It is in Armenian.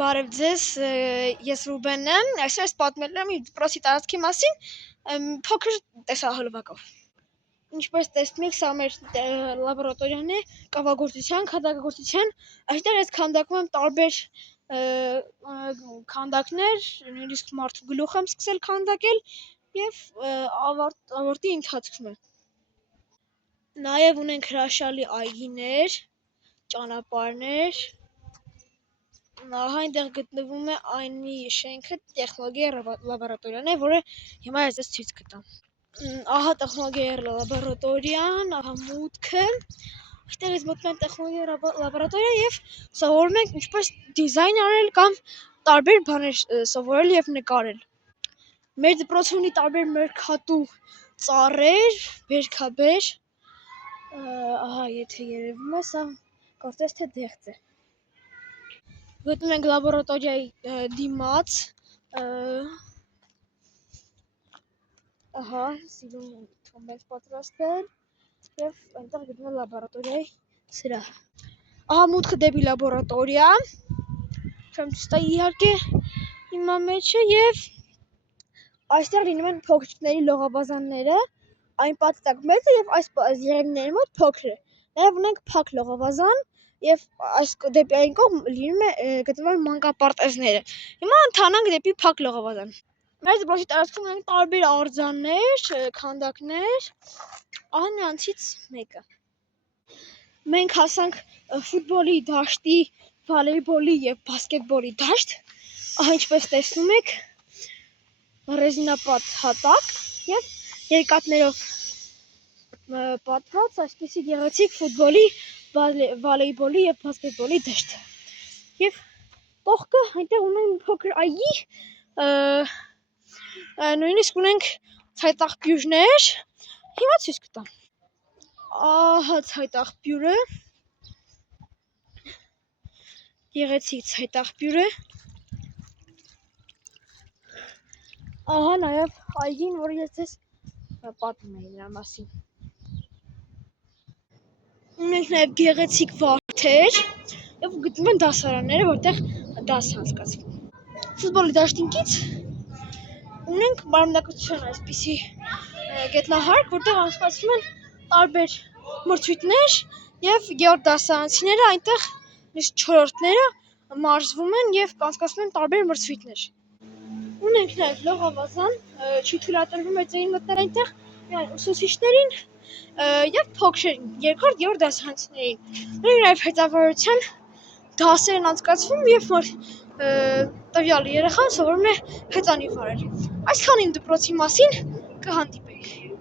Բարև ձեզ, ես Ռուբենն եմ, այսօր ես պատմելու եմ իմ դպրոցի տարածքի մասին փոքր տեսահոլովակով։ Ինչպես տեսնում եք, սա մեր լաբորատորիան է կավագործության, քանդակագործության, այստեղ ես քանդակում եմ տարբեր քանդակներ, նույնիսկ մարդու գլուխ եմ սկսել քանդակել և ավարտի ընթացքում է։ Նաև ունենք հրաշալի այգիներ, ճանապարհներ։ Ահա այնտեղ գտնվում է այն մի շենքը, տեխնոլոգիայի լաբորատորիան է, որը հիմա ես ձեզ ցույց կտամ։ Ահա տեխնոլոգիայի լաբորատորիան, ահա մուտքը։ Այստեղ ես մտնում եմ տեխնոլոգիայի լաբորատորիա և սովորում ենք ինչպես դիզայն արել կամ տարբեր բաներ սովորել և նկարել։ Մեր դպրոցը ունի տարբեր մրգատու ծառեր, բերքաբեր։ Ահա եթե երևում է, սա կարծես թե դեղց է։ Գտնում ենք լաբորատորիայի դիմաց, ահա սիրուն թոմ ենք պատրաստել և այնտեղ գտնում է լաբորատորիայի սրահը։ Ահա մուտքը դեպի լաբորատորիա, չեմ ցույց տա իհարկե հիմա մեջը և այստեղ լինում են փոքրիկների լողավազանները, այն պատտակ մեծ է և այս եղևնիների մոտ փոքր է։ Նաև ունենք փակ լողավազան և դեպի այն կողմ գտնվում են մանկապարտեզները։ Հիմա ընթանանք դեպի փակ լողավազան։ Մեր դպրոցի տարածքում ունենք տարբեր արձաններ, քանդակներ, ահա նրանցից մեկը։ Մենք հասանք ֆուտբոլի դաշտի, վոլեյբոլի և բասկետբոլի դաշտ, ահա ինչպես տեսնում եք, ռեզինապատ հատակ և երկաթներով պատված այսպիսի գեղեցիկ ֆուտբոլի, վոլեյբոլի և բասկետբոլի դաշտ։ Եվ կողքը այնտեղ ունենք փոքր այգի, նույնիսկ ունենք ցայտաղբյուրներ, հիմա ցույց կտամ։ Ահա ցայտաղբյուրը, գեղեցիկ ցայտաղբյուրը, ահա նաև այգին, որը ես ձեզ պատմում էի նրա մասին։ Ունենք նաև գեղեցիկ վարդեր և գտնվում են դասարանները, որտեղ դաս է անցկացվում։ Ֆուտբոլի դաշտին կից ունենք մարմնակցության այսպիսի գետնահարկ, որտեղ անցկացվում են տարբեր մրցույթներ և գերրորդ դասարանցիները այնտեղ, նույնիսկ չորրորդները մարզվում են և անցկացնում են տարբեր մրցույթներ։ Ունենք նաև լողավազան, չի թույլատրվում մեծերին մտնել այնտեղ, միայն ուսուցիչներին և փոքրերին, երկրորդ, երրորդ դասարանցիներին։ Ունենք նաև հեծանվորության դասեր են անցկացվում, երբ որ տվյալ երեխան սովորում է հեծանիվ վարել։ Այսքան իմ դպրոցի մասին, կհանդիպենք։